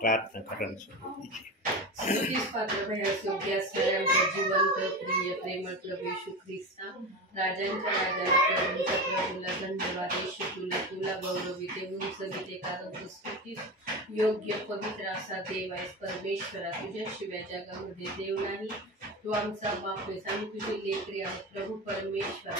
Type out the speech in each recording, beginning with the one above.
प्रार्थना करा सोबतीची. स्तुतीस पात्र भयास योग्य असणाऱ्या आमच्या जिवंत प्रिय प्रेमळ प्रभू येशू ख्रिस्ता, राजांच्या राजाला प्रभूंच्या प्रभूला धन्यवाद. येशू तुला गौरविते उंचविते, कारण तू स्तुतीस योग्य पवित्र असा देव आहेस. परमेश्वरा, तुझ्याशिवाय जगामध्ये देव नाही. तू आमचा बाप आहेस, आम्ही तुझे लेकरे आहोत. प्रभू परमेश्वरा,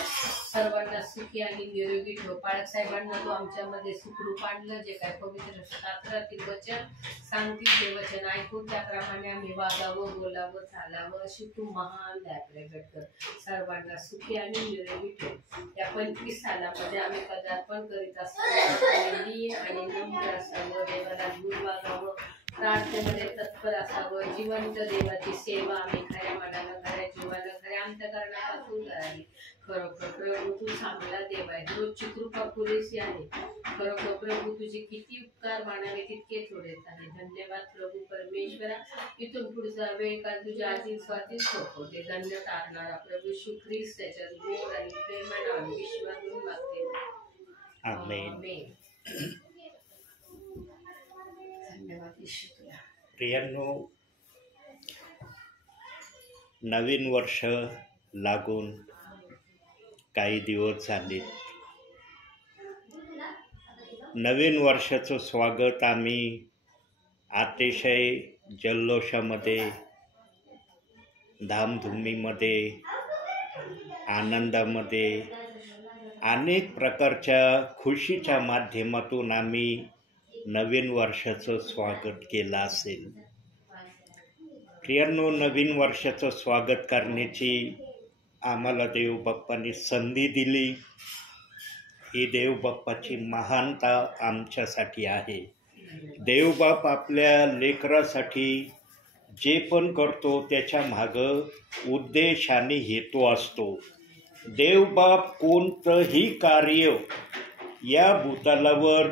सर्वांना सुखी आणि निरोगी ठेव. पाळक साहेबांना तू आमच्यामध्ये सुखरूप आणलं. जे काय पवित्र शास्त्रातील वचन सांगतील ते वचन ऐकून त्याप्रमाणे आम्ही वागावं, बोलावं, चालावं अशी तू महान दया प्रगट कर. सर्वांना सुखी आणि निरोगी ठेव. या 25 सालामध्ये आम्ही पदार्पण करीत असताना लीन आणि नम्र असावं, देवाला दूर वागावं, प्रार्थनेमध्ये तत्पर असावं. जिवंत देवाची सेवा आम्ही खऱ्या मनानं, खऱ्या जीवानं, खऱ्या अंतःकरणापासून करावी. खरोखर प्रभू तू चांगला देव आहे. रोजची कृपा पुरेशी आहे. खरोखर प्रभू तुझे किती उपकार मानावे तितके थोडेच आहे. धन्यवाद प्रभू परमेश्वरा. इथून पुढचा वेळ काल तुझ्या आधी स्वाती सोपवते. धन्य तारणारा प्रभू येशू ख्रिस्त त्याच्यात गोड आणि प्रेमाने आणि विश्वासून मागते. आमेन. धन्यवाद येशू तुला. प्रियांनो, नवीन वर्ष लागून काही दिवस झाले. नवीन वर्षाचं स्वागत आम्ही अतिशय जल्लोषामध्ये, धामधुमीमध्ये, आनंदामध्ये, अनेक प्रकारच्या खुशीच्या माध्यमातून आम्ही नवीन वर्षाचं स्वागत केलं असेल. प्रियांनो, नवीन वर्षाचं स्वागत करण्याची आम्हाला देवबाप्पांनी संधी दिली. ही देवबाप्पाची महानता आमच्यासाठी आहे. देवबाप आपल्या लेकरासाठी जे पण करतो त्याच्या मागं उद्देश आणि हेतू असतो. देवबाप कोणतंही कार्य या भूतलावर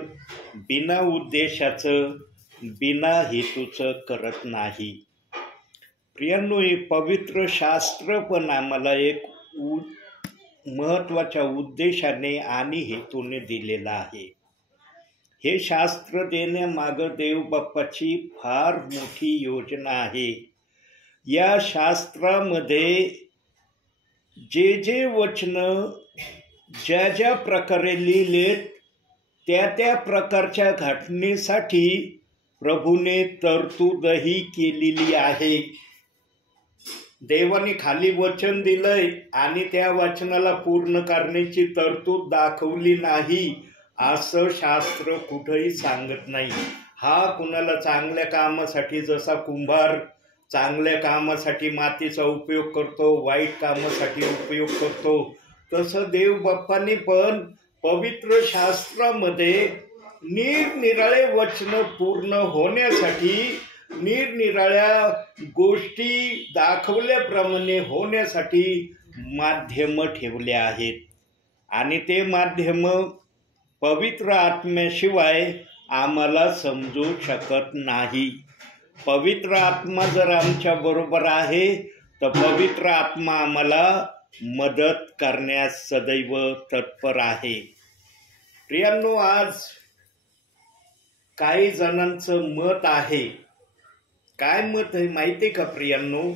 बिना उद्देशाचं, बिना हेतूचं करत नाही. प्रियांनो, हे पवित्र शास्त्र पण आम्हाला एक महत्त्वाच्या उद्देशाने आणि हेतूने दिलेलं आहे. हे शास्त्र देण्यामागं देवबाप्पाची फार मोठी योजना आहे. या शास्त्रामध्ये जे जे वचनं ज्या ज्या प्रकारे लिहिलेत त्या त्या प्रकारच्या घटनेसाठी प्रभूने तरतूदही केलेली आहे. देवाने खाली वचन दिलंय आणि त्या वचनाला पूर्ण करण्याची तरतूद दाखवली नाही असं शास्त्र कुठंही सांगत नाही. हा कुणाला चांगल्या कामासाठी, जसा कुंभार चांगल्या कामासाठी मातीचा उपयोग करतो, वाईट कामासाठी उपयोग करतो, तसं देवबाप्पाने पण पवित्र शास्त्रामध्ये निरनिराळे वचन पूर्ण होण्यासाठी, निरनिराळ्या गोष्टी दाखवल्याप्रमाणे होण्यासाठी माध्यम ठेवले आहेत. आणि ते माध्यम पवित्र आत्म्याशिवाय आम्हाला समजू शकत नाही. पवित्र आत्मा जर आमच्या बरोबर आहे तर पवित्र आत्मा आम्हाला मदत करण्यास सदैव तत्पर आहे. प्रियांनो, आज काही जणांचं मत आहे. काय मत आहे माहिती आहे का प्रियांनो?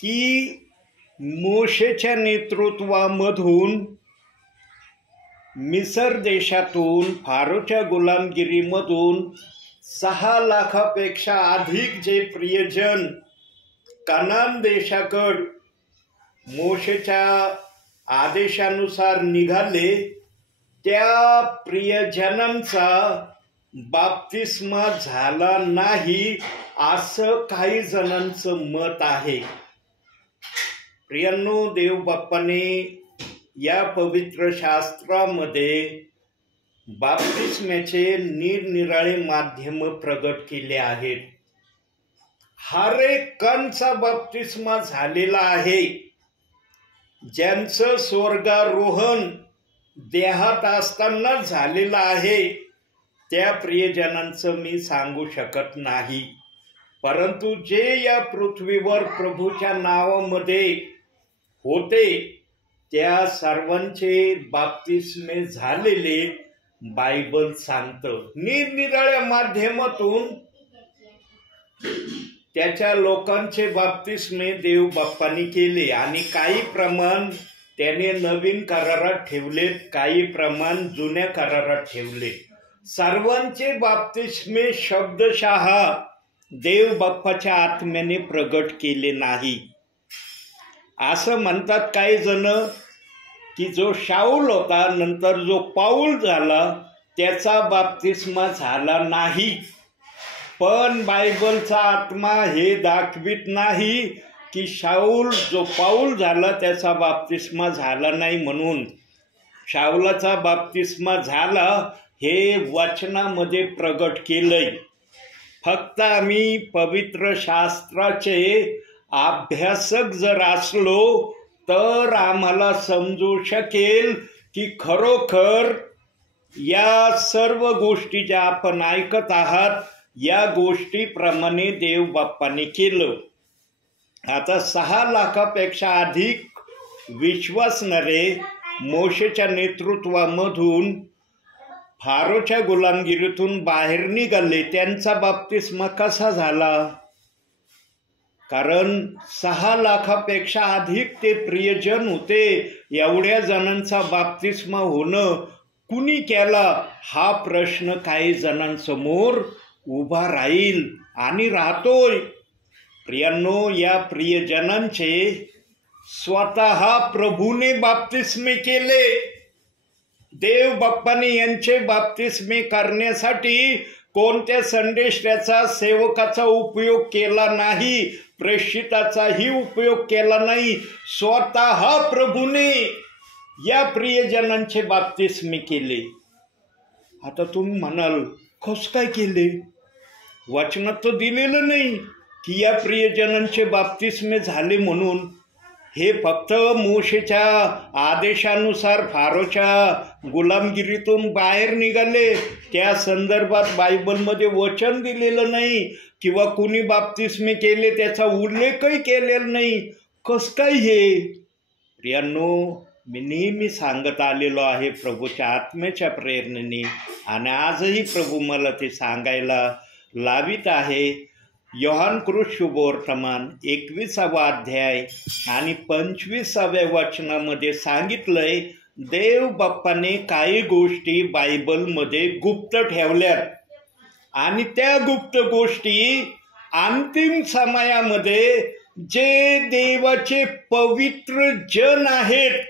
की मोशेच्या नेतृत्वामधून मिसर देशातून, फारोच्या गुलामगिरीमधून 6 लाखापेक्षा अधिक जे प्रियजन कनान देशाकड मोशेच्या आदेशानुसार निघाले, त्या प्रियजनांचा बाप्तिस्मा झाला नाही असं काही जणांचं मत आहे. प्रियांनो, देवबाप्पाने या पवित्र शास्त्रामध्ये बाप्तिस्म्याचे निरनिराळे माध्यम प्रगट केले आहेत. हर एकांचा बाप्तिस्मा झालेला आहे. ज्यांचं स्वर्गारोहण देहात असताना झालेलं आहे त्या प्रियजनांचं मी सांगू शकत नाही. परंतु जे या पृथ्वीवर प्रभूच्या नावामध्ये होते त्या सर्वांचे बाप्तिस्मे झालेले बायबल सांगतं. निरनिराळ्या माध्यमातून त्याच्या लोकांचे बाप्तिस्मे देव बाप्पांनी केले आणि काही प्रमाण त्याने नवीन करारात ठेवले, काही प्रमाण जुन्या करारात ठेवले. सर्वांचे बाप्तिस्मे शब्दशः देव बाप्पाच्या आत्म्याने प्रगट केले नाही. असं म्हणतात काही जण की जो शाऊल होता नंतर जो पाऊल झाला त्याचा बाप्तिस्मा झाला नाही. पण बायबलचा आत्मा हे दाखवित नाही की शाऊल जो पाऊल झाला त्याचा बाप्तिस्मा झाला नाही म्हणून. शाऊलाचा बाप्तिस्मा झाला हे वचनामध्ये प्रगट केलंय. फक्त आम्ही पवित्र शास्त्राचे अभ्यासक जर असलो तर आम्हाला समजू शकेल की खरोखर या सर्व गोष्टी ज्या आपण ऐकत आहात या गोष्टीप्रमाणे देव बाप्पाने केलं. आता 6 लाखापेक्षा अधिक विश्वासणारे मोशेच्या नेतृत्वामधून फारोच्या गुलामगिरीतून बाहेर निघाले. त्यांचा बाप्तिस्मा कसा झाला? कारण 6 लाखापेक्षा अधिक ते प्रियजन होते. एवढ्या जणांचा बाप्तिस्मा होणं कुणी केला हा प्रश्न काही जणांसमोर उभा राहील आणि राहतोय. प्रियांनो, या प्रियजनांचे स्वतः प्रभूने बाप्तिस्मे केले. देव बाप्पाने यांचे बाप्तिस्मे करण्यासाठी कोणत्या संदेशाचा सेवकाचा उपयोग केला नाही, प्रेषिताचाही उपयोग केला नाही. स्वतः प्रभूने या प्रियजनांचे बाप्तिस्मे केले. आता तुम्ही म्हणाल कसं काय केले? वचनात तर दिलेलं नाही की या प्रियजनांचे बाप्तिस्मे झाले म्हणून. हे फक्त मोशेच्या आदेशानुसार फारोच्या गुलामगिरीतून बाहेर निघाले त्या संदर्भात बायबलमध्ये वचन दिलेलं नाही किंवा कुणी बाप्तिस्मे केले त्याचा उल्लेखही केलेला नाही. कसं काय हे? प्रियांनो, मी नेहमी सांगत आलेलो आहे प्रभूच्या आत्म्याच्या प्रेरणेने आणि आजही प्रभू मला ते सांगायला लावित आहे. योहान कृत शुभवर्तमान 21वा अध्याय आणि 25व्या वचनामध्ये सांगितलंय देव बाप्पाने काही गोष्टी बायबलमध्ये गुप्त ठेवल्यात आणि त्या गुप्त गोष्टी अंतिम समयामध्ये जे देवाचे पवित्र जन आहेत,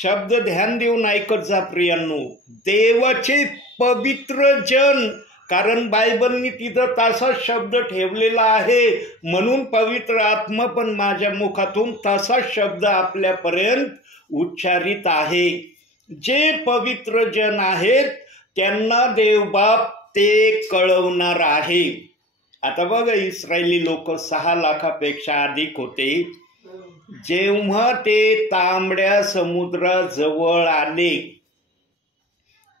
शब्द ध्यान देऊन ऐकत जा प्रियांनो, देवाचे पवित्र जन, कारण बायबलनी तिथं तसाच शब्द ठेवलेला आहे म्हणून पवित्र आत्मा पण माझ्या मुखातून तसाच शब्द आपल्यापर्यंत उच्चारित आहे. जे पवित्र जन आहेत त्यांना देवबाप ते कळवणार आहे. आता बघा, इस्रायली लोक 6 लाखापेक्षा अधिक होते. जेव्हा ते तांबड्या समुद्राजवळ आले,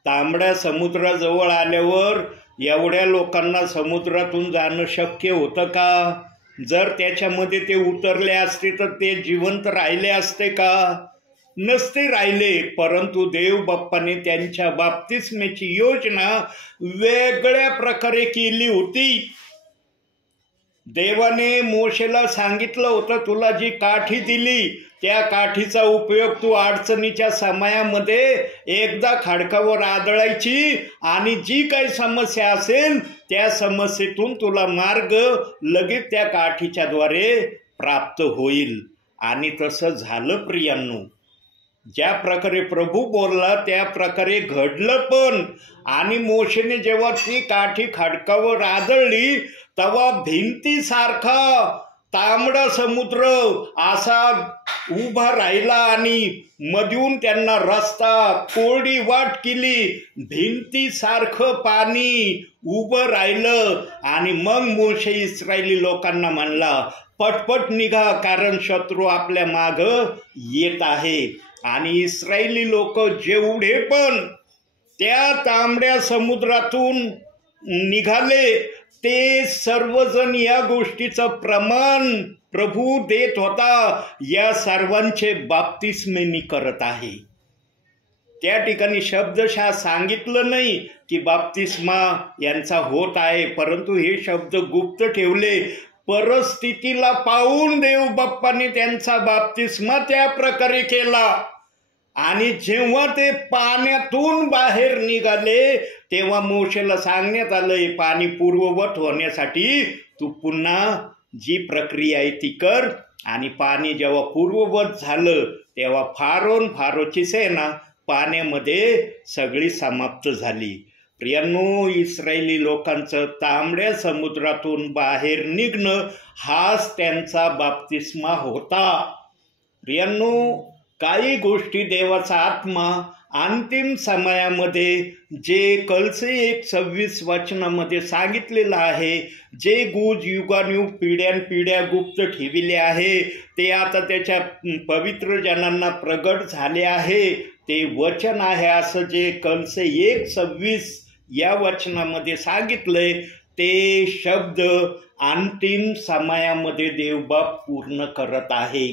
तांबड्या समुद्राजवळ आल्यावर एवढ्या लोकांना समुद्रातून जाणं शक्य होतं का? जर त्याच्यामध्ये ते उतरले असते तर ते जिवंत राहिले असते का? नसते राहिले. परंतु देव बाप्पाने त्यांच्या बाप्तिस्मेची योजना वेगळ्या प्रकारे केली होती. देवाने मोशेला सांगितलं होतं, तुला जी काठी दिली त्या काठीचा उपयोग तू अडचणीच्या समयामध्ये एकदा खडकावर आदळायची आणि जी काही समस्या असेल त्या समस्येतून तुला मार्ग लगेच त्या काठीच्या द्वारे प्राप्त होईल. आणि तसं झालं प्रियांनो. ज्या प्रकारे प्रभू बोलला त्या प्रकारे घडलं पण. आणि मोशेने जेव्हा ती काठी खडकावर आदळली तेव्हा भिंतीसारखा तांबडा समुद्र असा उभा राहिला आणि मधून त्यांना रस्ता, कोरडी वाट केली. भिंतीसारखं पाणी उभं राहिलं आणि मग मोशे इस्रायली लोकांना म्हणला, पटपट निघा कारण शत्रू आपल्या मागं येत आहे. आणि इस्रायली लोक जेवढे पण त्या तांबड्या समुद्रातून निघाले ते सर्वजण या गोष्टीचं प्रमाण प्रभू देत होता. या सर्वांचे बाप्तिस्मे मी करत आहे. त्या ठिकाणी शब्दशः सांगितलं नाही की बाप्तिस्मा यांचा होत आहे, परंतु हे शब्द गुप्त ठेवले. परिस्थितीला पाहून देव बाप्पाने त्यांचा बाप्तिस्मा त्या प्रकारे केला. आणि जेव्हा ते पाण्यातून बाहेर निघाले तेव्हा मोशेला सांगण्यात आलंय पाणी पूर्ववत होण्यासाठी तू पुन्हा जी प्रक्रिया आहे ती कर. आणि पाणी जेव्हा पूर्ववत झालं तेव्हा फारोची सेना पाण्यामध्ये सगळी समाप्त झाली. प्रियांनो, इस्रायली लोकांचं तांबड्या समुद्रातून बाहेर निघणं हाच त्यांचा बाप्तिस्मा होता. प्रियांनो, काही गोष्टी देवाचा आत्मा अंतिम समयामध्ये जे कलसे 1:26 वचनामध्ये सांगितलेलं आहे, जे गुज युगानुयुग पिढ्यानपिढ्या गुप्त ठेविले आहे ते आता त्याच्या पवित्र जनांना प्रगट झाले आहे. ते वचन आहे असं जे कलसे 1:26 या वचनामध्ये सांगितलंय ते शब्द अंतिम समयामध्ये देवबाप पूर्ण करत आहे.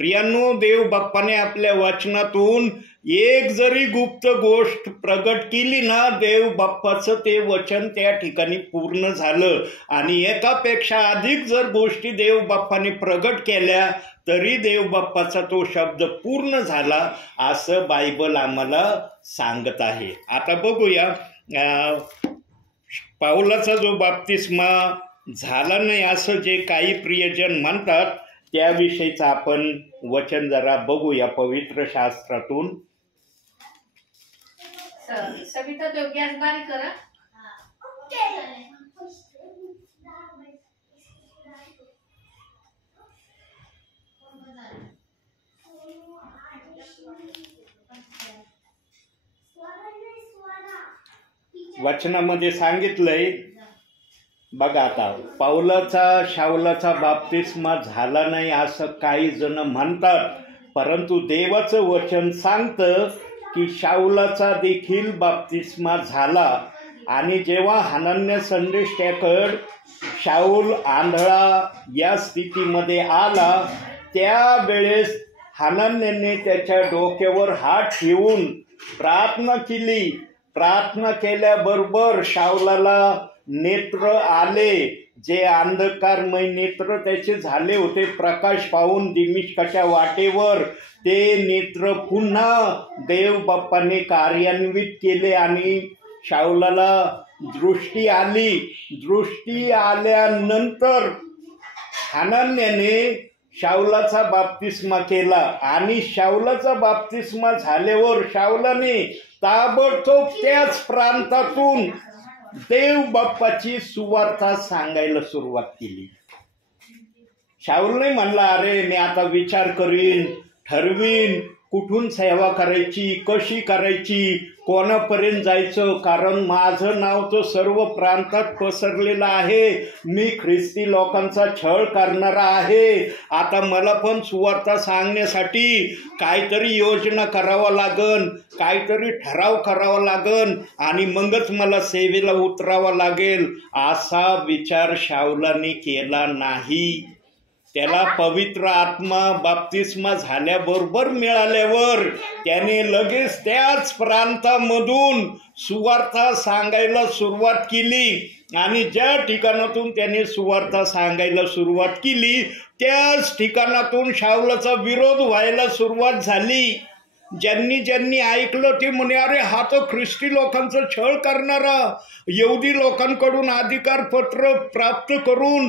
प्रियांनो, देव बाप्पाने आपल्या वचनातून एक जरी गुप्त गोष्ट प्रगट केली ना, देव बाप्पाचं ते वचन त्या ठिकाणी पूर्ण झालं. आणि एकापेक्षा अधिक जर गोष्टी देव बाप्पाने प्रगट केल्या तरी देव बाप्पाचा तो शब्द पूर्ण झाला असं बायबल आम्हाला सांगत आहे. आता बघूया पाऊलाचा जो बाप्तिस्मा झाला नाही असं जे काही प्रियजन म्हणतात त्याविषयीचं आपण वचन जरा बघूया पवित्र शास्त्रातून. सविता तो गॅस बारीक करा. वचनामध्ये सांगितलंय बघा, आता शाऊलाचा बाप्तिस्मा झाला नाही असं काही जण म्हणतात, परंतु देवाचं वचन सांगतं की शाऊलाचा देखील बाप्तिस्मा झाला. आणि जेव्हा हनन्या संदेष्टाकडे शाऊल आंधळा या स्थितीमध्ये आला त्यावेळेस हनन्याने त्याच्या डोक्यावर हात ठेवून प्रार्थना केली. प्रार्थना केल्याबरोबर शाऊलाला नेत्र आले, जे अंधकारमय नेत्र त्याचे झाले होते प्रकाश पाहून दिमिश्काच्या वाटेवर, ते नेत्र पुन्हा देव बाप्पाने कार्यान्वित केले आणि शाऊलाला दृष्टी आली. दृष्टी आल्यानंतर हनन्याने शाऊलाचा बाप्तिस्मा केला. आणि शाऊलाचा बाप्तिस्मा झाल्यावर शाऊलाने ताबडतोब त्याच प्रांतातून देव बाप्पाची सुवार्ता सांगायला सुरुवात केली. शाऊल नाही म्हणला अरे मी आता विचार करीन, ठरवीन कुठून सेवा करायची, कशी करायची, कोणापर्यंत जायचं, कारण माझं नाव तर सर्व प्रांतात पसरलेलं आहे, मी ख्रिस्ती लोकांचा छळ करणारा आहे. आता मला पण सुवार्ता सांगण्यासाठी काहीतरी योजना करावं लागन, काहीतरी ठराव करावा लागन आणि मगच मला सेवेला उतरावं लागेल असा विचार शाऊलाने केला नाही. त्याला पवित्र आत्मा बाप्तिस्मा झाल्याबरोबर मिळाल्यावर त्याने लगेच त्याच प्रांतामधून सुवार्ता सांगायला सुरुवात केली. आणि ज्या ठिकाणातून त्याने सुवार्ता सांगायला सुरुवात केली त्याच ठिकाणातून शाऊलाचा विरोध व्हायला सुरुवात झाली. ज्यांनी ऐकलं ते म्हणे अरे हा तर ख्रिस्ती लोकांचं छळ करणारा, यहुदी लोकांकडून अधिकार पत्र प्राप्त करून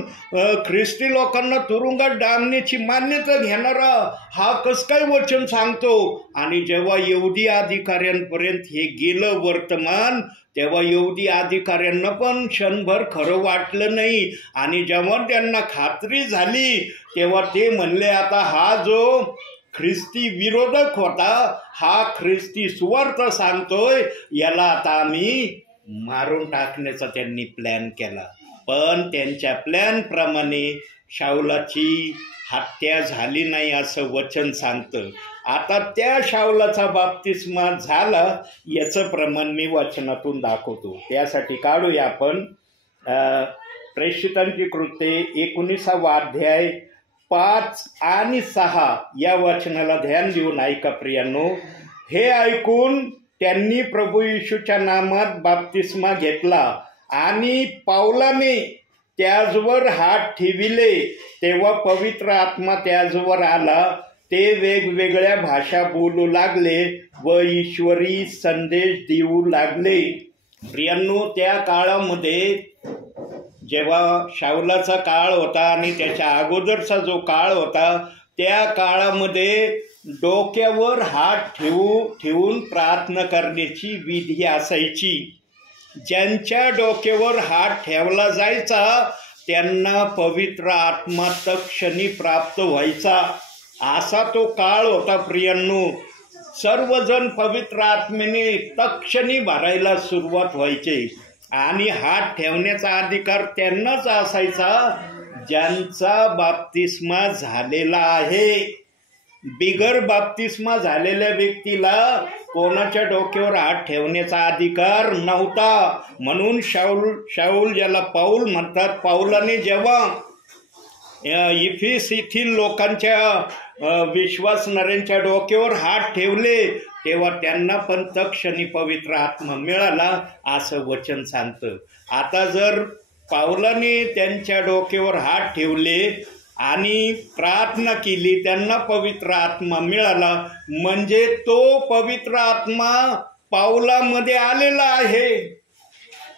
ख्रिस्ती लोकांना तुरुंगात डांबण्याची मान्यता घेणारा हा कसं काय वचन सांगतो. आणि जेव्हा यहुदी अधिकाऱ्यांपर्यंत हे गेलं वर्तमान, तेव्हा यहुदी अधिकाऱ्यांना पण क्षणभर खरं वाटलं नाही. आणि जेव्हा त्यांना खात्री झाली तेव्हा ते म्हणले आता हा जो ख्रिस्ती विरोधक होता हा ख्रिस्ती सुवार्ता सांगतोय, याला आता आम्ही मारून टाकण्याचा त्यांनी प्लॅन केला. पण त्यांच्या प्लॅनप्रमाणे शाऊलाची हत्या झाली नाही असं वचन सांगतं. आता त्या शाऊलाचा बाप्तिस्मा झाला याचं प्रमाण मी वचनातून दाखवतो. त्यासाठी काढूया आपण प्रेषितांची कृत्ये 19वा अध्याय 5 आणि 6 या वचनाला ध्यान देऊन ऐका प्रियांनो. हे ऐकून त्यांनी प्रभू येशूच्या नामात बाप्तिस्मा घेतला आणि पावलाने त्याजवर हात ठेविले तेव्हा पवित्र आत्मा त्याजवर आला. ते वेगवेगळ्या भाषा बोलू लागले व ईश्वरी संदेश देऊ लागले. प्रियांनो, त्या काळामध्ये जेव्हा शाऊलाचा काळ होता आणि त्याच्या अगोदरचा जो काळ होता त्या काळामध्ये डोक्यावर हात ठेवून प्रार्थना करण्याची विधी असायची. ज्यांच्या डोक्यावर हात ठेवला जायचा त्यांना पवित्र आत्मा तत्क्षणी प्राप्त व्हायचा. असा तो काळ होता प्रियांनो. सर्वजण पवित्र आत्मेने तत्क्षणी भरायला सुरुवात व्हायचे आणि हात ठेवण्याचा अधिकार त्यांनाच असायचा ज्यांचा बाप्तिस्मा झालेला आहे. बिगर बाप्तिस्मा झालेल्या व्यक्तीला कोणाच्या डोक्यावर हात ठेवण्याचा अधिकार नव्हता. म्हणून शाऊल ज्याला पाऊल म्हणतात, पाऊलाने जेव्हा इफिस येथील लोकांच्या विश्वासणाऱ्यांच्या डोक्यावर हात ठेवले तेव्हा त्यांना पण तत्क्षणी पवित्र आत्मा मिळाला असं वचन सांगतं. आता जर पाऊलाने त्यांच्या डोक्यावर हात ठेवले आणि प्रार्थना केली त्यांना पवित्र आत्मा मिळाला म्हणजे तो पवित्र आत्मा पाऊलामध्ये आलेला आहे.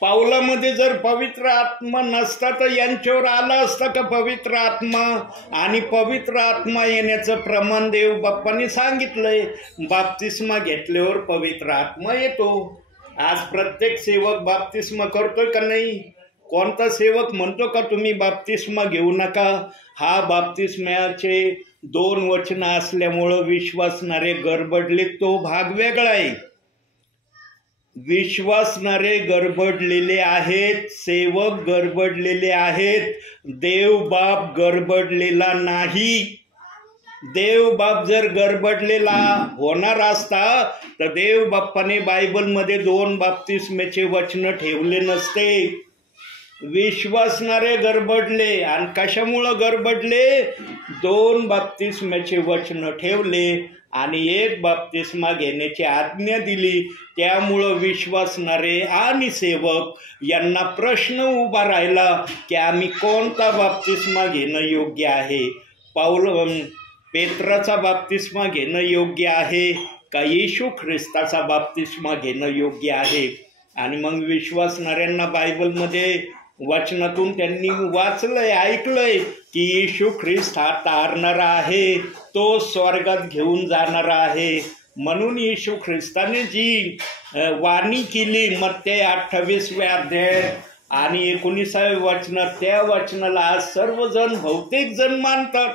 पाऊलामध्ये जर पवित्र आत्मा नसता तर यांच्यावर आला असता का पवित्र आत्मा? आणि पवित्र आत्मा येण्याचं प्रमाण देव बाप्पांनी सांगितलंय. बाप्तिस्मा घेतल्यावर पवित्र आत्मा येतो. आज प्रत्येक सेवक बाप्तिस्मा करतोय का नाही? कोणता सेवक म्हणतो का तुम्ही बाप्तिस्मा घेऊ नका? हा बाप्तिस्म्याचे 2 वचन असल्यामुळं विश्वासणारे गडबडले, तो भाग वेगळा आहे. विश्वासणारे गडबडलेले आहेत, सेवक गडबडलेले आहेत, देव बाप गडबडलेला नाही. देव बाप जर गडबडलेला होणार असता तर देव बाप्पाने बायबलमध्ये 2 बाप्तिस्म्याचे वचन ठेवले नसते. विश्वासणारे गडबडले आणि कशामुळं गडबडले? 2 बाप्तिस्म्याचे वचन ठेवले आणि 1 बाप्तिस्मा घेण्याची आज्ञा दिली. त्यामुळं विश्वासणारे आणि सेवक यांना प्रश्न उभा राहिला की आम्ही कोणता बाप्तिस्मा घेणं योग्य आहे? पेत्राचा बाप्तिस्मा घेणं योग्य आहे का येशू ख्रिस्ताचा बाप्तिस्मा घेणं योग्य आहे? आणि मग विश्वासणाऱ्यांना बायबलमध्ये वचनातून त्यांनी वाचलंय, ऐकलंय की येशू ख्रिस्त हा तारणारा आहे, तो स्वर्गात घेऊन जाणारा आहे. म्हणून येशू ख्रिस्ताने जी वाणी केली मत्ते 28व्या अध्याय आणि 19व्या वचनात, त्या वचनाला आज सर्वजण बहुतेक जण मानतात.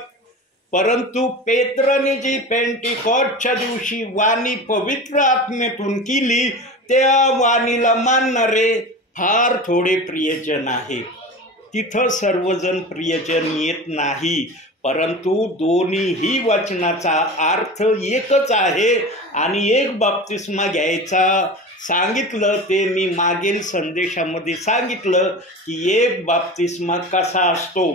परंतु पेत्राने जी पेंटिकॉस्टच्या दिवशी वाणी पवित्र आत्मेतून केली त्या वाणीला मानणारे फार थोडे प्रियजन आहेत. तिथं सर्वजण प्रियजन येत नाही, परंतु दोन्हीही वचनाचा अर्थ एकच आहे. आणि 1 बाप्तिस्मा घ्यायचा सांगितलं ते मी मागील संदेशामध्ये सांगितलं की 1 बाप्तिस्मा कसा असतो.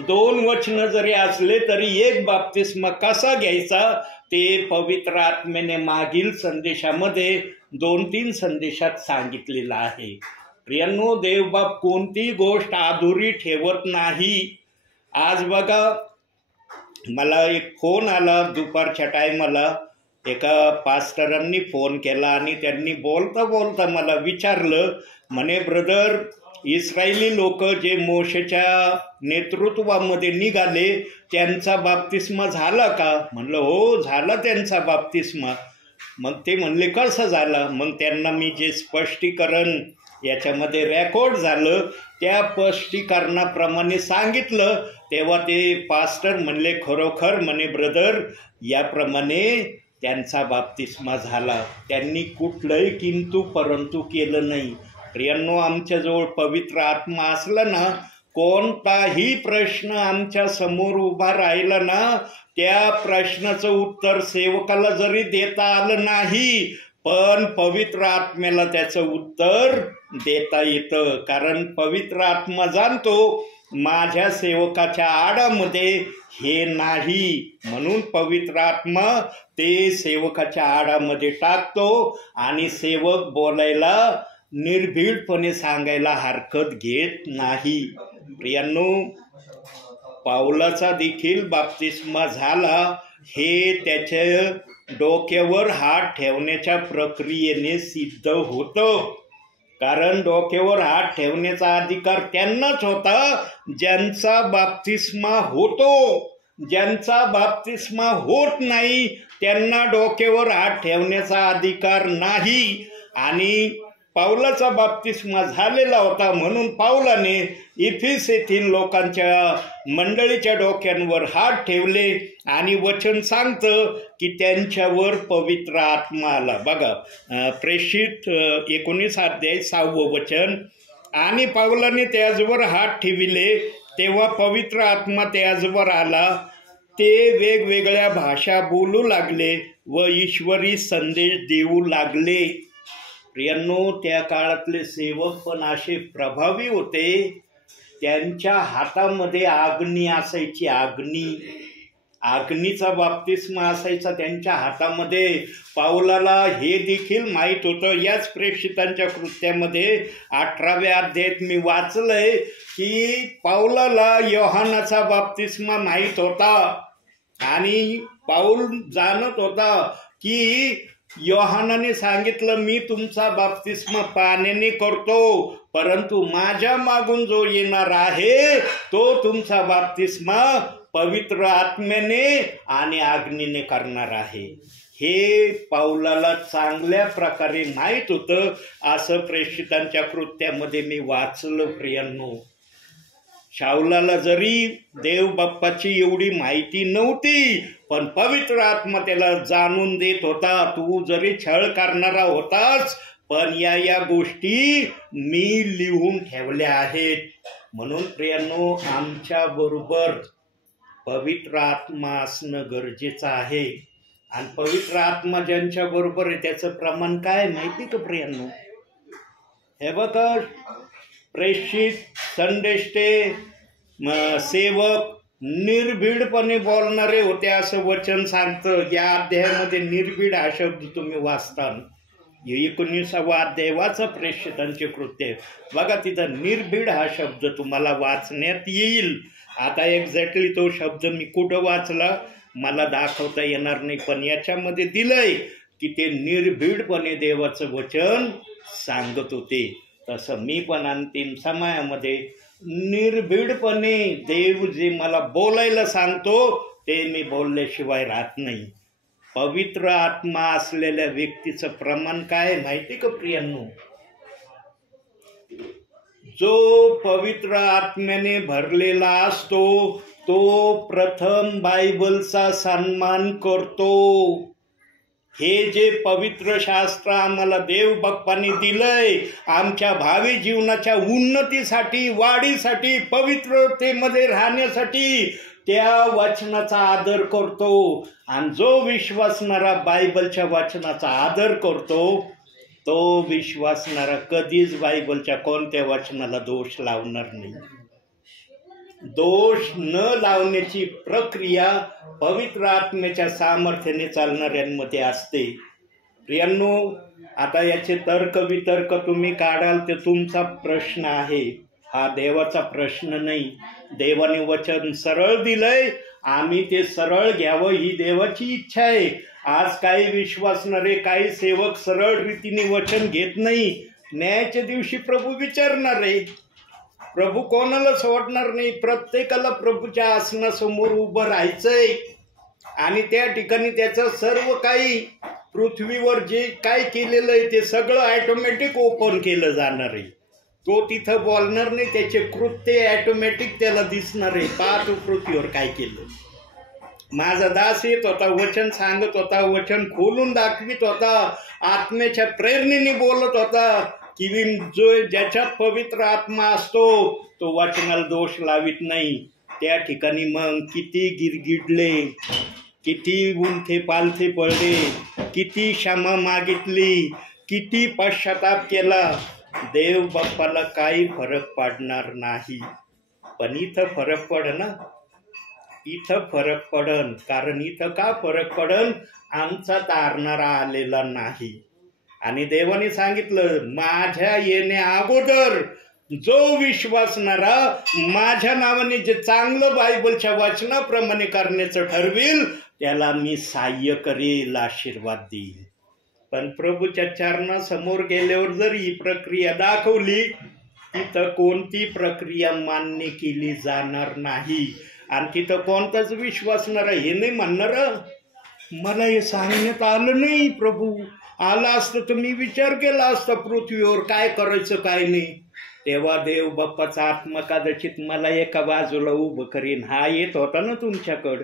2 वचनं जरी असले तरी 1 बाप्तिस्मा कसा घ्यायचा ते पवित्र आत्मेने मागील संदेशामध्ये 2-3 संदेशात सांगितलेलं आहे. प्रियांनो, देवबाप कोणतीही गोष्ट अधुरी ठेवत नाही. आज बघा, मला एक फोन आला दुपारच्या टायमाला. एका पास्टरांनी फोन केला आणि त्यांनी बोलता बोलता मला विचारलं, म्हणे ब्रदर, इस्रायली लोक जे मोशेच्या नेतृत्वामध्ये निघाले त्यांचा बाप्तिस्मा झाला का? म्हणलं हो, झाला त्यांचा बाप्तिस्मा. मग ते म्हणले कसं झाला? मग त्यांना मी जे स्पष्टीकरण याच्यामध्ये रेकॉर्ड झालं त्या स्पष्टीकरणाप्रमाणे सांगितलं. तेव्हा ते पास्टर म्हणले खरोखर म्हणे ब्रदर, याप्रमाणे त्यांचा बाप्तिस्मा झाला. त्यांनी कुठलंही किंतु परंतु केलं नाही. प्रियांनो, आमच्याजवळ पवित्र आत्मा असला ना, कोणताही प्रश्न आमच्या समोर उभा राहिला ना, त्या प्रश्नाचं उत्तर सेवकाला जरी देता आलं नाही पण पवित्र आत्म्याला त्याचं उत्तर देता येतं. कारण पवित्र आत्मा जाणतो माझ्या सेवकाच्या आडामध्ये हे नाही, म्हणून पवित्र आत्मा ते सेवकाच्या आडामध्ये टाकतो आणि सेवक बोलायला निर्भीडपणे सांगायला हरकत घेत नाही. प्रियांनो, पाऊलाचा देखील बाप्तिस्मा झाला हे त्याच्या डोक्यावर हात ठेवण्याच्या प्रक्रियेने सिद्ध होतं. कारण डोक्यावर हात ठेवण्याचा अधिकार त्यांनाच होता ज्यांचा बाप्तिस्मा होतो. ज्यांचा बाप्तिस्मा होत नाही त्यांना डोक्यावर हात ठेवण्याचा अधिकार नाही. आणि पाऊलाचा बाप्तिस्मा झालेला होता म्हणून पाऊलाने इफिस येथील लोकांच्या मंडळीच्या डोक्यांवर हात ठेवले आणि वचन सांगतं की त्यांच्यावर पवित्र आत्मा आला. बघा, प्रेषित 19 अध्याय 6 वचन. आणि पाऊलाने त्याजवर हात ठेविले तेव्हा पवित्र आत्मा त्याजवर आला. ते वेगवेगळ्या भाषा बोलू लागले व ईश्वरी संदेश देऊ लागले. प्रियांनो, त्या काळातले सेवक पण असे प्रभावी होते. त्यांच्या हातामध्ये अग्नी असायची. अग्नीचा बाप्तिस्मा असायचा त्यांच्या हातामध्ये. पाऊलाला हे देखील माहीत होतं. याच प्रेषितांच्या कृत्यामध्ये 18व्या अध्यायात मी वाचलंय की पाऊलाला योहानाचा बाप्तिस्मा माहीत होता आणि पाऊल जाणत होता की योहानाने सांगितलं, मी तुमचा बाप्तिस्मा पाण्याने करतो, परंतु माझ्या मागून जो येणार आहे तो तुमचा बाप्तिस्मा पवित्र आत्म्याने आणि अग्नीने करणार आहे. हे पाऊलाला चांगल्या प्रकारे माहीत होतं. असं प्रेषितांच्या कृत्यामध्ये मी वाचलं. प्रियांनो, शाऊलाला जरी देव बाप्पाची एवढी माहिती नव्हती पण पवित्र आत्मा त्याला जाणून देत होता. तू जरी छळ करणारा होतास पण या गोष्टी मी लिहून ठेवल्या आहेत. म्हणून प्रियांनो, आमच्या बरोबर पवित्र आत्मा असणं गरजेचं आहे. आणि पवित्र आत्मा ज्यांच्या बरोबर आहे त्याचं प्रमाण काय माहिती का प्रियांनो? हे बघा, प्रेषित, संदेष्टे, सेवक निर्भीडपणे बोलणारे होते असं वचन सांगतं. या अध्यायामध्ये निर्भीड हा शब्द तुम्ही वाचता. 19वा अध्याय वाचा प्रेषितांचे कृत्य. बघा, तिथं निर्भीड हा शब्द तुम्हाला वाचण्यात येईल. आता एक्झॅक्टली तो शब्द मी कुठं वाचला मला दाखवता येणार नाही, पण याच्यामध्ये दिलंय की ते निर्भीडपणे देवाचं वचन सांगत होते. तसं मी पण अंतिम समयामध्ये निर्भीडपणे देव जे मला बोलायला सांगतो ते मी बोलल्याशिवाय राहत नाही. पवित्र आत्मा असलेल्या व्यक्तीचं प्रमाण काय माहिती का प्रियांनो? जो पवित्र आत्म्याने भरलेला असतो तो प्रथम बायबलचा सन्मान करतो. हे जे पवित्र शास्त्र आम्हाला देव बाप्पांनी दिलंय आमच्या भावी जीवनाच्या उन्नतीसाठी, वाढीसाठी, पवित्रतेमध्ये राहण्यासाठी, त्या वचनाचा आदर करतो. आणि जो विश्वासणारा बायबलच्या वचनाचा आदर करतो तो विश्वासणारा कधीच बायबलच्या कोणत्या वचनाला दोष लावणार नाही. दोष न लावण्याची प्रक्रिया पवित्र आत्म्याच्या सामर्थ्याने चालणाऱ्यांमध्ये असते. प्रियांनो, आता याचे तर्क वितर्क तुम्ही काढाल ते तुमचा प्रश्न आहे, हा देवाचा प्रश्न नाही. देवाने वचन सरळ दिलंय, आम्ही ते सरळ घ्यावं ही देवाची इच्छा आहे. आज काही विश्वासणारे, काही सेवक सरळ रीतीने वचन घेत नाही. न्यायाच्या दिवशी प्रभू विचारणार आहे. प्रभू कोणाला सोडणार नाही. प्रत्येकाला प्रभूच्या आसनासमोर उभं राहायचंय आणि त्या ठिकाणी त्याचं सर्व काही पृथ्वीवर जे काय केलेलं आहे ते सगळं ऑटोमॅटिक ओपन केलं जाणार आहे. तो तिथं बोलणार नाही, त्याचे कृत्य ऑटोमॅटिक त्याला दिसणार आहे. पहा तू पृथ्वीवर काय केलं. माझा दास येत होता, वचन सांगत होता, वचन खोलून दाखवित होता, आत्म्याच्या प्रेरणेने बोलत होता की जो ज्याच्यात पवित्र आत्मा असतो तो वचनाला दोष लावित नाही. त्या ठिकाणी मग किती गिरगिडले, किती उंथे पालथे पडले, किती क्षमा मागितली, किती पश्चाताप केला, देव बाप्पाला काही फरक पडणार नाही. पण इथं फरक पडन, इथं फरक पडन. कारण इथं का फरक पडन, आमचा तारणारा आलेला नाही. आणि देवाने सांगितलं, माझ्या येण्या अगोदर जो विश्वासणारा माझ्या नावाने जे चांगलं बायबलच्या वचनाप्रमाणे करण्याचं ठरविल त्याला मी सहाय्य करेल, आशीर्वाद देईल. पण प्रभूच्या चरणासमोर गेल्यावर जर ही प्रक्रिया दाखवली, तिथं कोणती प्रक्रिया मान्य केली जाणार नाही. आणि तिथं कोणताच विश्वासणारा हे नाही म्हणणार, मला हे सांगण्यात आलं नाही प्रभू, आला असतं तर मी विचार केला असता पृथ्वीवर काय करायचं काय नाही. तेव्हा देव बाप्पाचा आत्मा कदाचित मला एका बाजूला उभं करीन. हा येत होता ना तुमच्याकडं,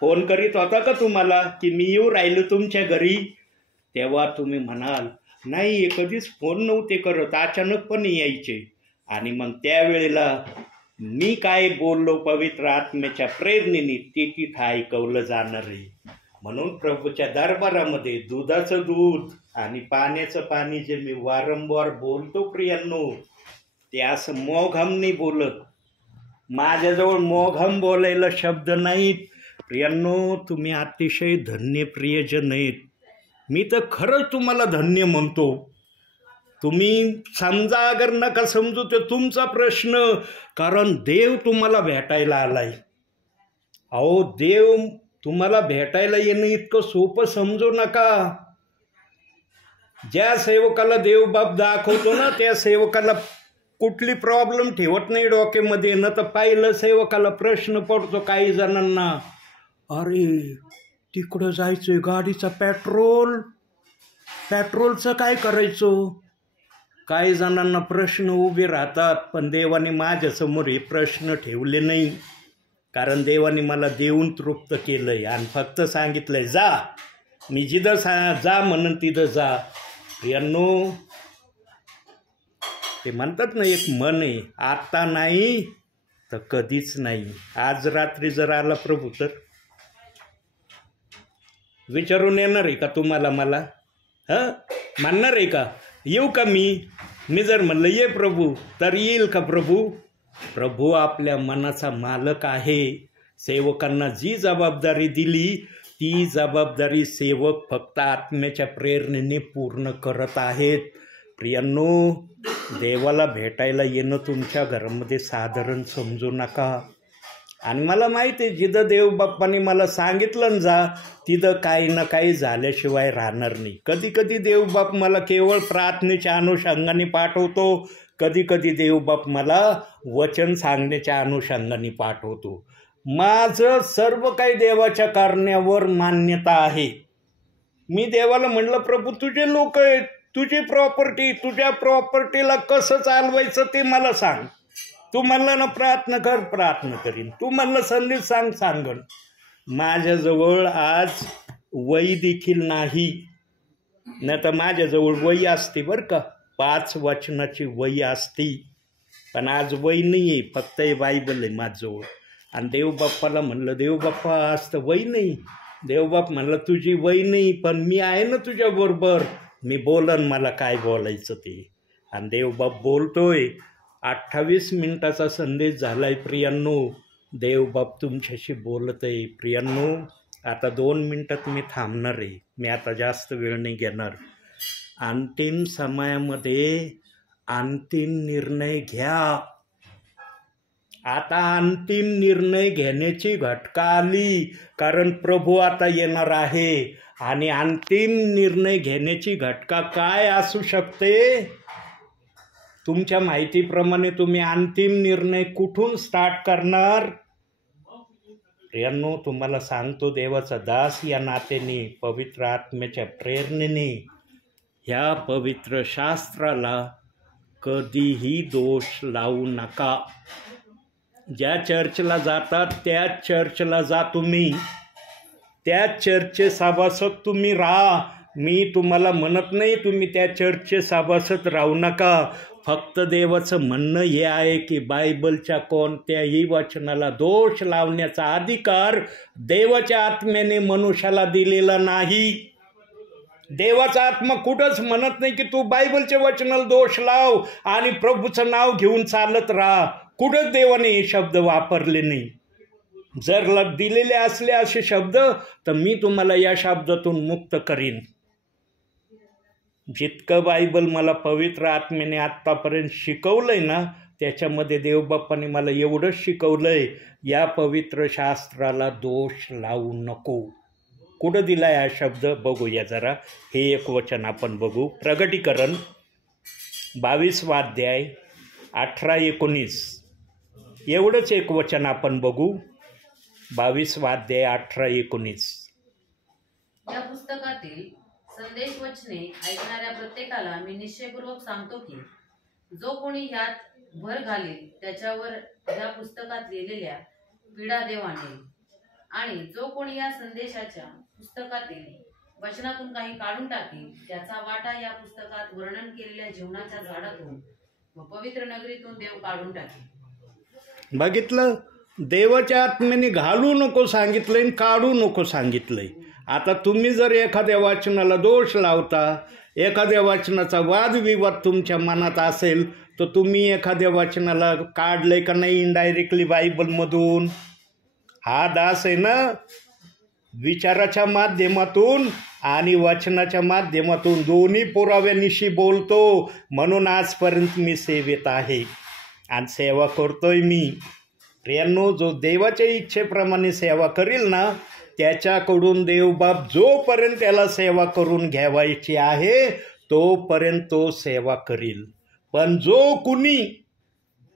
फोन करीत होता का तुम्हाला की मी येऊ राहिलो तुमच्या घरी? तेव्हा तुम्ही म्हणाल नाही, कधीच फोन नव्हते करत, अचानकपणे यायचे. आणि मग त्यावेळेला मी काय बोललो पवित्र आत्म्याच्या प्रेरणेने ते तिथं ऐकवलं जाणार आहे. म्हणून प्रभूच्या दरबारामध्ये दुधाचं दूध आणि पाण्याचं पाणी जे मी वारंवार बोलतो प्रियांनो, ते असं मोघम नाही बोलत. माझ्याजवळ मोघम बोलायला शब्द नाहीत प्रियांनो. तुम्ही अतिशय धन्य प्रियजन आहेत. मी तर खरंच तुम्हाला धन्य म्हणतो. तुम्ही समजा अगर नका समजू ते तुमचा प्रश्न, कारण देव तुम्हाला भेटायला आलाय. अहो, देव तुम्हाला भेटायला येणं इतकं सोपं समजू नका. ज्या सेवकाला देव बाप दाखवतो ना, त्या सेवकाला कुठली प्रॉब्लेम ठेवत नाही डोक्यामध्ये. न तर पाहिलं सेवकाला प्रश्न पडतो काही जणांना, अरे तिकडं जायचंय, गाडीचा पेट्रोलचं काय करायचं. काही जणांना प्रश्न उभे राहतात. पण देवाने माझ्यासमोर हे प्रश्न ठेवले नाही, कारण देवाने मला देऊन तृप्त केलंय आणि फक्त सांगितलंय जा. मी जिथं जा म्हणून तिथं जा. प्रियांनो, ते म्हणतात ना एक मन आहे, आता नाही तर कधीच नाही. आज रात्री जर आला प्रभू तर विचारून येणार आहे का तुम्हाला मला? म्हणणार आहे का येऊ का मी जर म्हणलं ये प्रभू तर येईल का प्रभू? प्रभू आपल्या मनाचा मालक आहे. सेवकांना जी जबाबदारी दिली ती जबाबदारी सेवक फक्त आत्म्याच्या प्रेरणेने पूर्ण करत आहेत. प्रियांनो, देवाला भेटायला येणं तुमच्या घरामध्ये साधारण समजू नका. आणि मला माहिती आहे जिथं देवबाप्पाने मला सांगितलं ना जा, तिथं काही ना काही झाल्याशिवाय राहणार नाही. कधी कधी देवबाप मला केवळ प्रार्थनेच्या अनुषंगाने पाठवतो, कधी कधी देवबाप मला वचन सांगण्याच्या अनुषंगाने पाठवतो. माझं सर्व काही देवाच्या करण्यावर मान्यता आहे. मी देवाला म्हणलं प्रभू तुझे लोक आहेत, तुझी प्रॉपर्टी, तुझ्या प्रॉपर्टीला कसं चालवायचं ते मला सांग. तू म्हणलं ना प्रार्थना कर, प्रार्थना करीन. तू म्हणलं संदेश सांग, सांगन. माझ्याजवळ आज वही देखील नाही, नाही तर माझ्याजवळ वही असते बरं का, 5 वचनाची वही असती. पण आज वही नाही आहे, फक्त हे बायबल आहे माझ्याजवळ. आणि देवबाप्पाला म्हणलं देवबाप्पा आज तर वही नाही. देवबाप म्हणलं तुझी वही नाही, पण मी आहे ना तुझ्याबरोबर, मी बोलन मला काय बोलायचं ते. आणि देवबाप बोलतोय. 28 मिनिटाचा संदेश झालाय प्रियांनो. देवबाप तुमच्याशी बोलत आहे. प्रियांनो, आता 2 मिनिटात मी थांबणार आहे. मी आता जास्त वेळ नाही घेणार. अंतिम समयामध्ये अंतिम निर्णय घ्या. आता अंतिम निर्णय घेण्याची घटका आली, कारण प्रभू आता येणार आहे. आणि अंतिम निर्णय घेण्याची घटका काय असू शकते? तुमच्या माहितीप्रमाणे तुम्ही अंतिम निर्णय कुठून स्टार्ट करणार? प्रियांनो, तुम्हाला सांगतो देवाचा दास या नात्याने, पवित्र आत्म्याच्या प्रेरणेने ह्या पवित्र शास्त्राला कधीही दोष लावू नका. ज्या चर्चला जातात त्याच चर्चला जा तुम्ही, त्याच चर्चचे सभासद तुम्ही राहा. मी तुम्हाला म्हणत नाही तुम्ही त्या चर्चचे सभासद राहू नका. फक्त देवाचं म्हणणं हे आहे की बायबलच्या कोणत्याही वचनाला दोष लावण्याचा अधिकार देवाच्या आत्म्याने मनुष्याला दिलेला नाही. देवाचा आत्मा कुठंच म्हणत नाही की तू बायबलच्या वचनाला दोष लाव आणि प्रभूचं नाव घेऊन चालत राहा. कुठं देवाने हे शब्द वापरले नाही. जर दिलेले असले असे शब्द तर मी तुम्हाला या शब्दातून मुक्त करीन. जितकं बायबल मला पवित्र आत्म्याने आत्तापर्यंत शिकवलंय ना, त्याच्यामध्ये देवबाप्पाने मला एवढंच शिकवलंय, या पवित्र शास्त्राला दोष लावू नको. कुठं दिलाय हा शब्द बघूया जरा. हे एक वचन आपण बघू. प्रगटीकरण 22 अध्याय 18-19 एवढंच एक वचन आपण बघू. 22 अध्याय 18-19. या पुस्तकातील संदेश वचने ऐकणाऱ्या प्रत्येकाला मी निश्चयपूर्वक सांगतो की जो कोणी ह्यात भर घालील त्याच्यावर या पुस्तकात लिहिलेल्या पीडा देव आणेल, आणि जो कोणी या संदेशाच्या पुस्तकातील वचनातून काही काढून टाकील त्याचा वाटा या पुस्तकात वर्णन केलेल्या जीवनाच्या झाडातून व पवित्र नगरीतून देव काढून टाकेल. बघितलं, देवाच्या आत्म्याने घालू नको सांगितलंय, काढू नको सांगितलंय. आता तुम्ही जर एखाद्या वाचनाला दोष लावता, एखाद्या वाचनाचा वादविवाद तुमच्या मनात असेल, तर तुम्ही एखाद्या वाचनाला काढलंय का नाही इनडायरेक्टली बायबलमधून? हा दास आहे ना, विचाराच्या माध्यमातून आणि वचनाच्या माध्यमातून दोन्ही पुराव्यानिशी बोलतो. म्हणून आजपर्यंत मी सेवेत आहे आणि सेवा करतोय मी. प्रियांनो, जो देवाच्या इच्छेप्रमाणे सेवा करील ना, त्याच्याकडून देवबाप जोपर्यंत त्याला सेवा करून घ्यावायची आहे तोपर्यंत तो सेवा करील. पण जो कुणी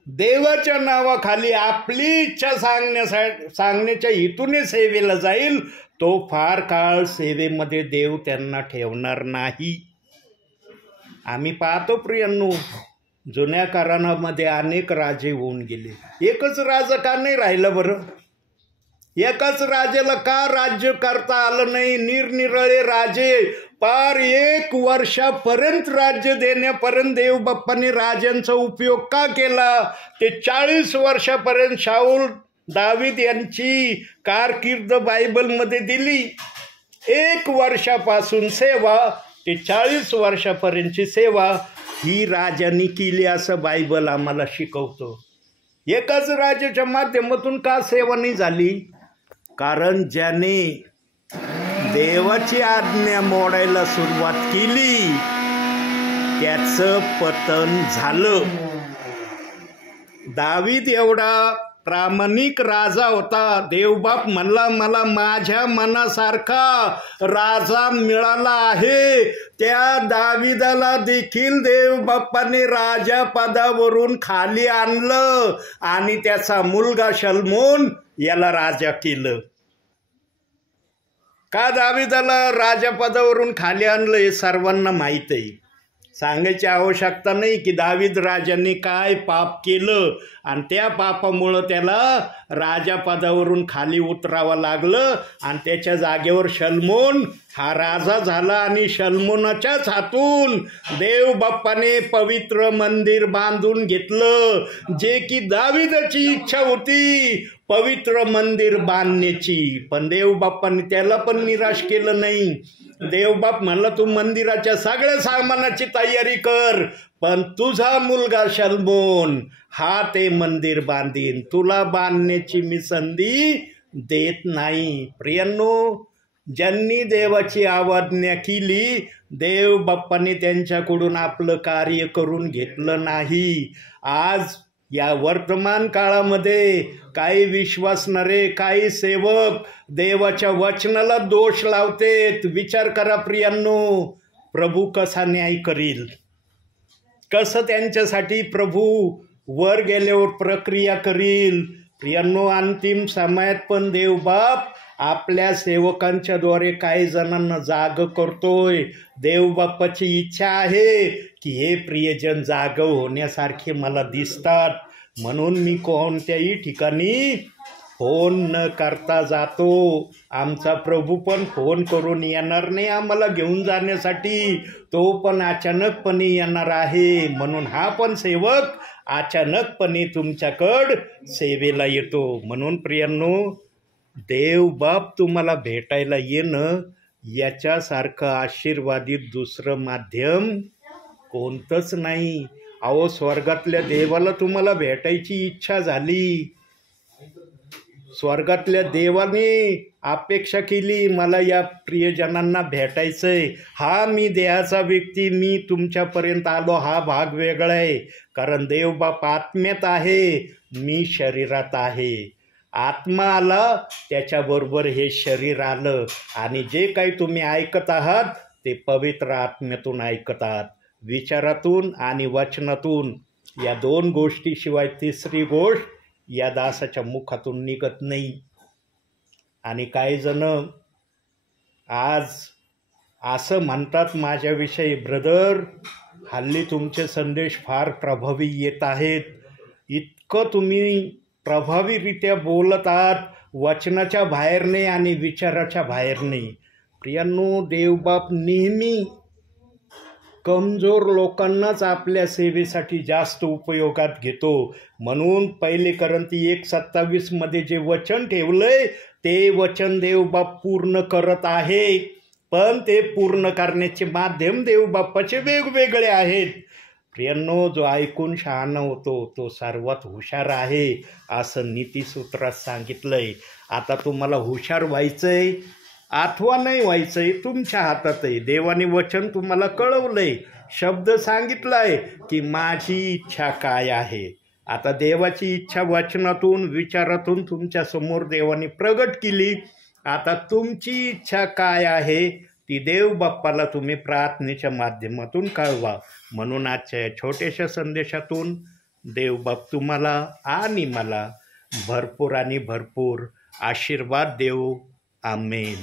देवाच्या नावाखाली आपली इच्छा सांगण्याच्या हेतूने सेवेला जाईल, तो फार काळ सेवेमध्ये देव त्यांना ठेवणार नाही. आम्ही पाहतो प्रियांनो, जुन्या काळामध्ये अनेक राजे होऊन गेले. एकच राजा का नाही राहिलं बरं? एकाच राजाला का राज्य करता आलं नाही? निरनिराळे राजे पार 1 वर्षापर्यंत राज्य देण्यापर्यंत देवबाप्पाने राजांचा उपयोग का केला? ते 40 वर्षापर्यंत शाऊल दावीद यांची कारकीर्द बायबलमध्ये दिली. 1 वर्षापासून सेवा ते 40 वर्षापर्यंतची सेवा ही राजांनी केली असं बायबल आम्हाला शिकवतो. एकाच राजाच्या माध्यमातून का सेवा नाही झाली? कारण ज्याने देवाची आज्ञा मोडायला सुरुवात केली त्याचं पतन झालं. दावीद एवढा प्रामाणिक राजा होता. देवबाप म्हणला, मला माझ्या मनासारखा राजा मिळाला आहे. त्या दाविदाला देखील देवबाप्पाने राजा पदावरून खाली आणलं आणि त्याचा मुलगा शल्मोन याला राजा केलं. का दाविदाला राजापदावरून खाली आणलं हे सर्वांना माहीत आहे. सांगायची आवश्यकता नाही की दावीद राजाने काय पाप केलं आणि त्या पापामुळं त्याला राजापदावरून खाली उतरावं लागलं आणि त्याच्या जागेवर शल्मोन हा राजा झाला. आणि शल्मोनाच्याच हातून देवबाप्पाने पवित्र मंदिर बांधून घेतलं, जे की दाविदाची इच्छा होती पवित्र मंदिर बांधण्याची. पण देवबाप्पाने त्याला पण निराश केलं नाही. देवबाप म्हणला, तू मंदिराच्या सगळ्या सामानाची तयारी कर, पण तुझा मुलगा शल्मोन हा ते मंदिर बांधीन, तुला बांधण्याची मी संधी देत नाही. प्रियांनो, ज्यांनी देवाची आज्ञा केली, देवबाप्पाने त्यांच्याकडून आपलं कार्य करून घेतलं नाही. आज या वर्तमान काळामध्ये काही विश्वासणारे, काही सेवक देवाच्या वचनाला दोष लावतेत. विचार करा प्रियांनो, प्रभू कसा न्याय करील? कसं त्यांच्यासाठी प्रभू वर गेल्यावर प्रक्रिया करील? प्रियांनो, अंतिम समयात पण देवबाप आपल्या सेवकांच्याद्वारे काही जणांना जाग करतोय. देवबाप्पाची इच्छा आहे की हे प्रियजन जाग होण्यासारखे मला दिसतात, म्हणून मी कोणत्याही ठिकाणी फोन न करता जातो. आमचा प्रभू पण फोन करून येणार नाही आम्हाला घेऊन जाण्यासाठी, तो पण अचानकपणे येणार आहे. म्हणून हा पण सेवक अचानकपणे तुमच्याकडं सेवेला येतो. म्हणून प्रियांनो, देवबाप तुम्हाला भेटायला येणं याच्यासारखं आशीर्वादित दुसरं माध्यम कोणतंच नाही. अहो स्वर्गातल्या देवाला तुम्हाला भेटायची इच्छा झाली, स्वर्गातल्या देवाने अपेक्षा केली मला या प्रियजनांना भेटायचंय. हा मी देहाचा व्यक्ती, मी तुमच्यापर्यंत आलो, हा भाग वेगळा आहे. कारण देवबाप आत्म्यात आहे, मी शरीरात आहे. आत्मा आला त्याच्याबरोबर हे शरीर आलं, आणि जे काही तुम्ही ऐकत आहात ते पवित्र आत्म्यातून ऐकत आहात, विचारातून आणि वचनातून. या दोन गोष्टीशिवाय तिसरी गोष्ट या दासाच्या मुखातून निघत नाही. आणि काही जण आज असं म्हणतात माझ्याविषयी, ब्रदर हल्ली तुमचे संदेश फार प्रभावी येत आहेत, इतकं तुम्ही प्रभावीरित्या बोलत आहात, वचनाच्या बाहेर नाही आणि विचाराच्या बाहेर नाही. प्रियांनो, देवबाप नेहमी कमजोर लोकांनाच आपल्या सेवेसाठी जास्त उपयोगात घेतो. म्हणून 1 कोरिन्थी 1:27 जे वचन ठेवलंय ते वचन देवबाप पूर्ण करत आहे. पण ते पूर्ण करण्याचे माध्यम देवबापाचे वेगवेगळे आहेत. प्रियांनो, जो ऐकून शहाणा होतो तो सर्वात हुशार आहे असं नीतिसूत्रात सांगितलंय. आता तुम्हाला हुशार व्हायचंय अथवा नाही व्हायचंय तुमच्या हातात आहे. देवाने वचन तुम्हाला कळवलंय, शब्द सांगितलाय की माझी इच्छा काय आहे. आता देवाची इच्छा वचनातून विचारातून तुमच्या समोर देवाने प्रगट केली. आता तुमची इच्छा काय आहे ती देव बाप्पाला तुम्ही प्रार्थनेच्या माध्यमातून कळवा. म्हणून आजच्या या छोट्याशा संदेशातून देवबाप तुम्हाला आणि मला भरपूर आणि भरपूर आशीर्वाद देऊ. आमेन.